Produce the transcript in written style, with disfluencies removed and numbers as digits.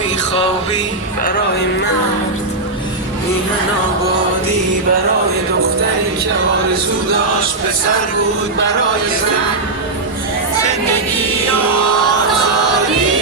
بیخوابی برای من، میهن آبادی برای دختری که آرزو داشت پسر بود برای زن. زندگی آزادی